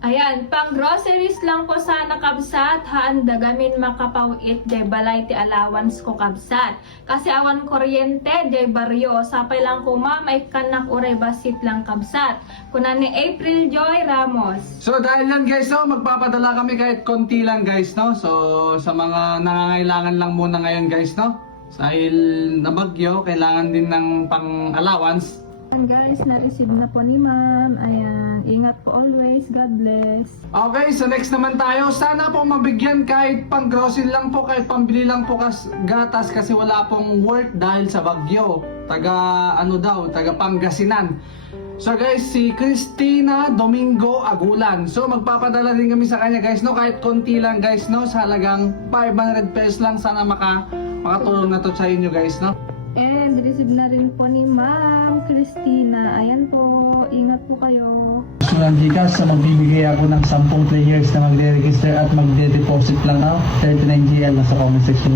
Ayan, pang groceries lang po sana kabsat, haan dagamin makapawit jay balay ti allowance ko kabsat. Kasi awan kuryente jay baryo, sapay lang ko may kanak uray basit lang kabsat. Kuna ni April Joy Ramos. So dahil lang guys, no, magpapadala kami kahit konti lang guys, no. So sa mga nangangailangan lang muna ngayon guys, no. Dahil na bagyo, kailangan din ng pang allowance. Ayan guys, na-receive na po ni ma'am. Ayan, ingat po always. God bless. Okay, so next naman tayo. Sana po mabigyan kahit pang grocery lang po, kahit pambili lang po gatas kasi wala pong work dahil sa bagyo. Taga Pangasinan. So guys, si Cristina Domingo Agulan. So magpapadala din kami sa kanya guys, no, kahit konti lang guys, no, sa halagang 500 pesos lang. Sana makatulong na to sa inyo guys, no. And receive na rin po ni Ma'am Cristina. Ayan po, ingat po kayo. Ng Gcash, so magbibigay ako ng 10 players na magre-register at magde-deposit lang ako. 39 GL na sa comment section.